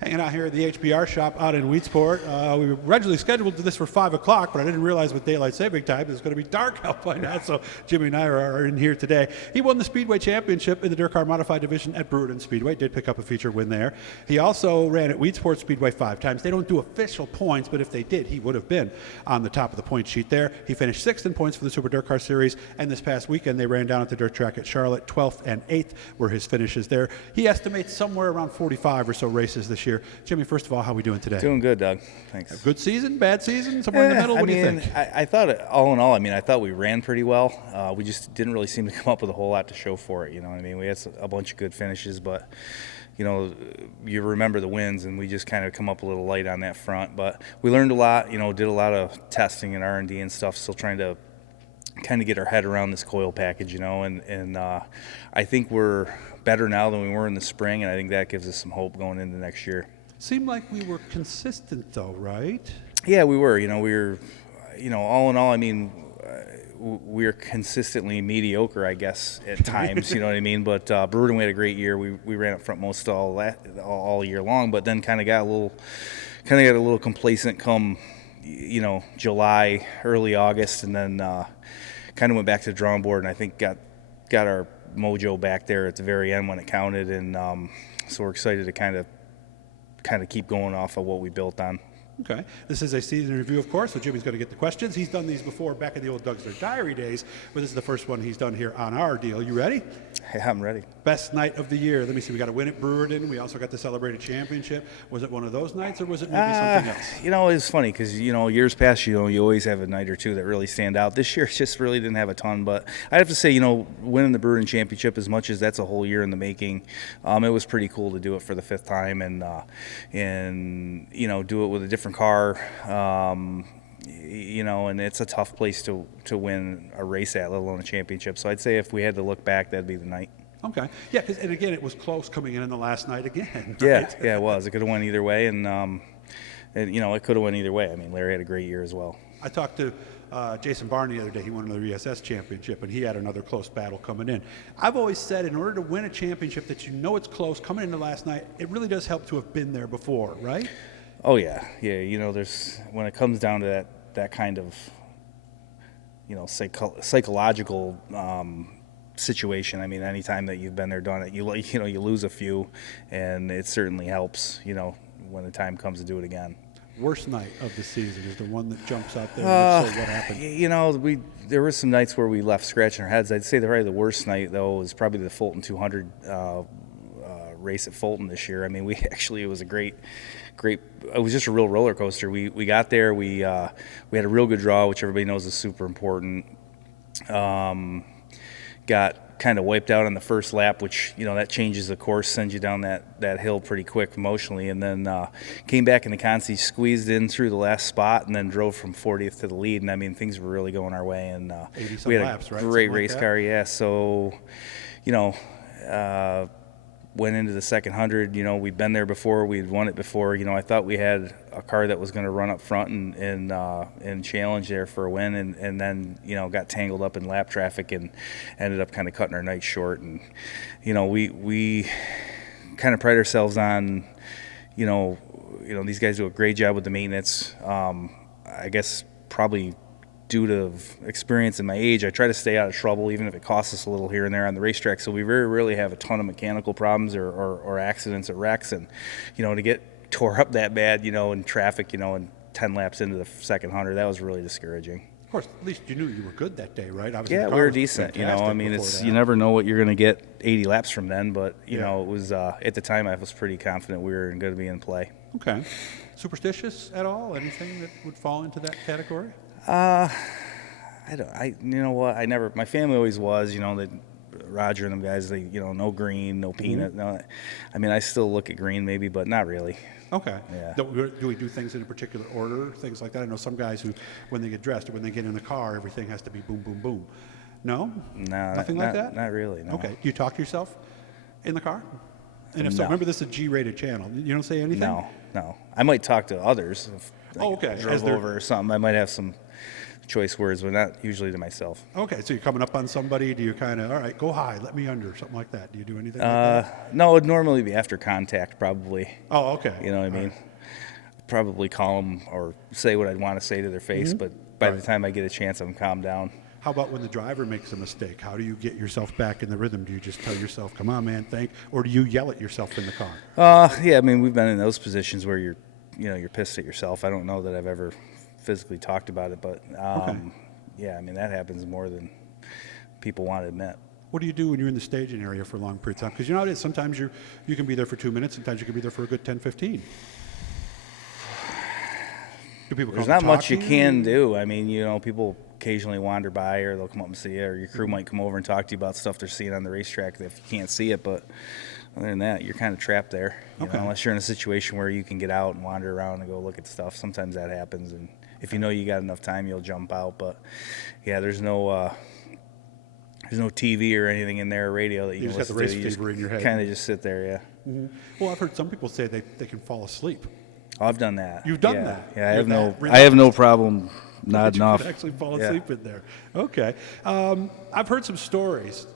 Hanging out here at the HBR shop out in Wheatsport. We were originally scheduled to this for 5 o'clock, but I didn't realize with daylight saving time it's going to be dark out by now, so Jimmy and I are in here today. He won the Speedway Championship in the Dirt Car Modified Division at Brewerton Speedway, did pick up a feature win there. He also ran at Wheatsport Speedway 5 times. They don't do official points, but if they did, he would have been on the top of the point sheet there. He finished 6th in points for the Super Dirt Car Series, and this past weekend they ran down at the dirt track at Charlotte. 12th and 8th were his finishes there. He estimates somewhere around 45 or so races this year. Jimmy, first of all, how are we doing today? Doing good, Doug. Thanks. A good season, bad season, somewhere in the middle? What do you think? I thought, all in all, I thought we ran pretty well. We just didn't really seem to come up with a whole lot to show for it. You know what I mean? We had a bunch of good finishes, but you remember the wins, and we just kind of come up a little light on that front. But we learned a lot. Did a lot of testing and R&D and stuff. Still trying to kind of get our head around this coil package, and I think we're better now than we were in the spring, and I think that gives us some hope going into next year. Seemed like we were consistent, though, right? Yeah, we were. We were, all in all, we were consistently mediocre, I guess, at times. You know what I mean? But Brewerton, we had a great year. We ran up front most all year long, but then kind of got a little complacent come, July, early August, and then kind of went back to the drawing board, and I think got our mojo back there at the very end when it counted, and so we're excited to kind of keep going off of what we built on. Okay. This is a season review, of course, so Jimmy's going to get the questions. He's done these before back in the old Doug's Their Diary days, but this is the first one he's done here on our deal. You ready? Hey, I'm ready. Best night of the year. Let me see. We got a win at Brewerton. We also got to celebrate a championship. Was it one of those nights, or was it maybe something else? It's funny because, years past, you always have a night or two that really stand out. This year, just really didn't have a ton, but I'd have to say, winning the Brewerton Championship, as much as that's a whole year in the making, it was pretty cool to do it for the 5th time and do it with a different car. And it's a tough place to win a race at, let alone a championship. So I'd say if we had to look back, that'd be the night. Okay. Yeah, and again, it was close coming in the last night again. Right? Yeah, it was. It could have went either way, and it could have went either way. Larry had a great year as well. I talked to Jason Barney the other day. He won another ESS championship, and he had another close battle coming in. I've always said in order to win a championship that it's close coming into last night, it really does help to have been there before, right? Oh, yeah. Yeah, there's when it comes down to that kind of, psychological situation. Anytime that you've been there, done it, you lose a few, and it certainly helps, when the time comes to do it again. Worst night of the season is the one that jumps out there. And what happened? There were some nights where we left scratching our heads. I'd say the worst night, though, was probably the Fulton 200 race at Fulton this year. It was a great. It was just a real roller coaster. We got there. We had a real good draw, which everybody knows is super important. Got kind of wiped out on the first lap, which that changes the course, sends you down that hill pretty quick emotionally, and then came back in the consi, squeezed in through the last spot, and then drove from 40th to the lead. And things were really going our way, and we had laps, a right? great race car. Yeah, so went into the second 100. We'd been there before. We'd won it before. I thought we had a car that was going to run up front and challenge there for a win, and then got tangled up in lap traffic and ended up kind of cutting our night short. And we kind of pride ourselves on these guys do a great job with the maintenance. I guess probably due to experience and my age, I try to stay out of trouble, even if it costs us a little here and there on the racetrack. So we very rarely have a ton of mechanical problems or accidents at wrecks. And, to get tore up that bad, in traffic, and 10 laps into the second 100, that was really discouraging. Of course, at least you knew you were good that day, right? Obviously, yeah, we were decent. You never know what you're going to get 80 laps from then, but it was at the time I was pretty confident we were going to be in play. Okay. Superstitious at all? Anything that would fall into that category? My family always was, that Roger and them guys, no green, no peanut. Mm-hmm. No, I still look at green maybe, but not really. Okay. Yeah. Do we do things in a particular order, things like that? I know some guys who, when they get dressed or when they get in the car, everything has to be boom, boom, boom. No? No. Nothing like that? Not really, no. Okay. Do you talk to yourself in the car? And if so, remember this is a G-rated channel. You don't say anything? No. I might talk to others if okay. drove over or something. I might have some choice words, but not usually to myself. Okay, so you're coming up on somebody. Do you kind of, all right, go high, let me under, something like that? Do you do anything like that? No, it'd normally be after contact, probably. Oh, okay. You know what I mean? Probably call them or say what I'd want to say to their face, but by the time I get a chance, I'm calmed down. How about when the driver makes a mistake? How do you get yourself back in the rhythm? Do you just tell yourself, come on, man, or do you yell at yourself in the car? Yeah, I mean, we've been in those positions where you're pissed at yourself. I don't know that I've ever physically talked about it, but yeah, I mean, that happens more than people want to admit. What do you do when you're in the staging area for a long period of time? Because you know how it is. Sometimes you can be there for 2 minutes. Sometimes you can be there for a good 10, 15. Do people There's come not talk much to you can do. I mean, people occasionally wander by, or they'll come up and see you, or your crew might come over and talk to you about stuff they're seeing on the racetrack if you can't see it. But other than that, you're kind of trapped there. You know, unless you're in a situation where you can get out and wander around and go look at stuff. Sometimes that happens, and if you know you got enough time, you'll jump out. But yeah, there's no TV or anything in there, or radio that you can listen to. You just got the race fever in your head. Kind of just sit there, yeah. Mm-hmm. Well, I've heard some people say they can fall asleep. Oh, I've done that. You've done that? Yeah, I have no problem nodding off. You could actually fall asleep in there. Okay. I've heard some stories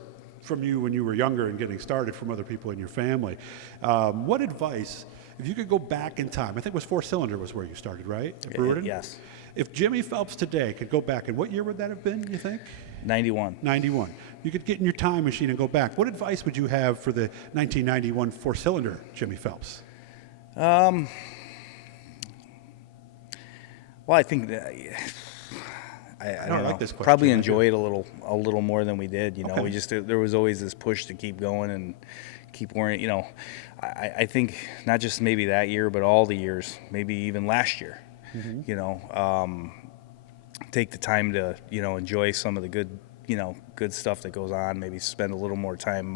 from you when you were younger and getting started from other people in your family. What advice, if you could go back in time, I think it was 4-cylinder was where you started, right? At Brewerton? Yes. If Jimmy Phelps today could go back, and what year would that have been, you think? 91. 91. You could get in your time machine and go back. What advice would you have for the 1991 4-cylinder Jimmy Phelps? Well, I think that, I don't know. Like this question. Probably enjoy it a little more than we did. You know, Okay. there was always this push to keep going and keep worrying. You know, I think not just maybe that year, but all the years, maybe even last year. Mm-hmm. You know, take the time to enjoy some of the good stuff that goes on. Maybe spend a little more time,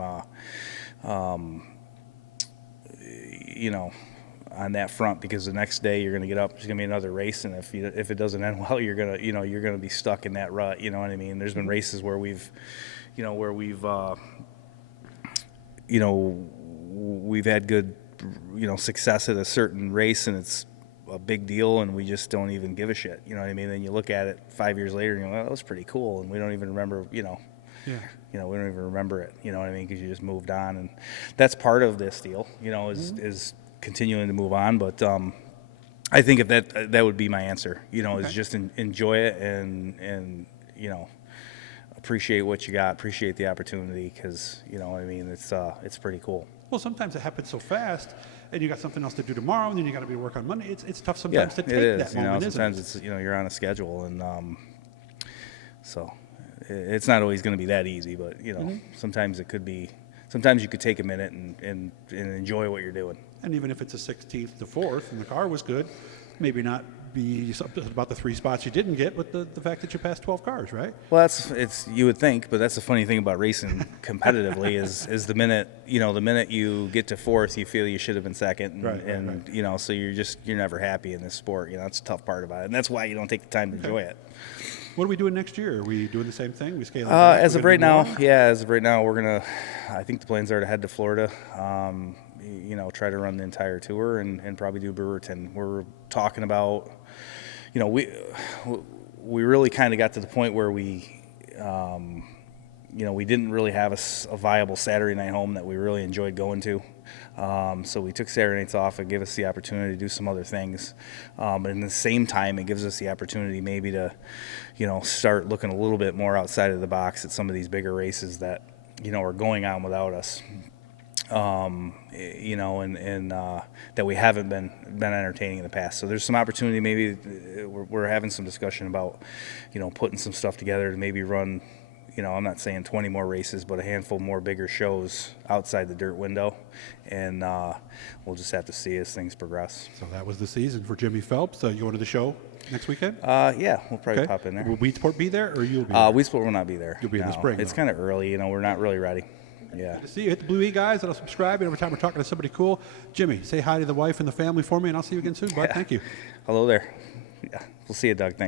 on that front, because the next day you're going to get up, there's going to be another race, and if it doesn't end well, you're going to be stuck in that rut. You know what I mean? There's been races where we've had good success at a certain race, and it's a big deal, and we just don't even give a shit. You know what I mean? Then you look at it 5 years later, and you're like, well, that was pretty cool, and we don't even remember. We don't even remember it. You know what I mean? Because you just moved on, and that's part of this deal. Is continuing to move on, but I think if that would be my answer. Is just enjoy it and appreciate what you got, appreciate the opportunity, because it's pretty cool. Well, sometimes it happens so fast, and you got something else to do tomorrow, and then you got to be to work on Monday. It's tough sometimes to take that moment. Sometimes it's you're on a schedule, and so it's not always going to be that easy. But sometimes it could be. Sometimes you could take a minute and enjoy what you're doing. And even if it's a 16th to 4th and the car was good, maybe not be something about the 3 spots you didn't get, but the fact that you passed 12 cars, right? Well, you would think, but that's the funny thing about racing competitively is the minute you get to 4th, you feel you should have been 2nd, right. So you're never happy in this sport. That's a tough part about it, and that's why you don't take the time to enjoy it. What are we doing next year? Are we doing the same thing? We scaling back? As of right now, we're gonna. I think the plans are to head to Florida. Try to run the entire tour and probably do Brewerton. We're talking about, we really kind of got to the point where we didn't really have a viable Saturday night home that we really enjoyed going to. So we took Saturday nights off. It gave us the opportunity to do some other things. But in the same time, it gives us the opportunity maybe to, start looking a little bit more outside of the box at some of these bigger races that, are going on without us. And that we haven't been entertaining in the past. So there's some opportunity. Maybe we're having some discussion about, putting some stuff together to maybe run, I'm not saying 20 more races, but a handful more bigger shows outside the dirt window. And we'll just have to see as things progress. So that was the season for Jimmy Phelps. You going to the show next weekend? Yeah, we'll probably pop in there. Will Weedsport be there, or you'll be there? Weedsport will not be there. You'll be in the spring. It's kind of early. We're not really ready. Yeah. Good to see you. Hit the Blue E, guys, and I'll subscribe. And every time we're talking to somebody cool, Jimmy, say hi to the wife and the family for me, and I'll see you again soon, bud. Thank you. Hello there. Yeah. We'll see you, Doug. Thanks.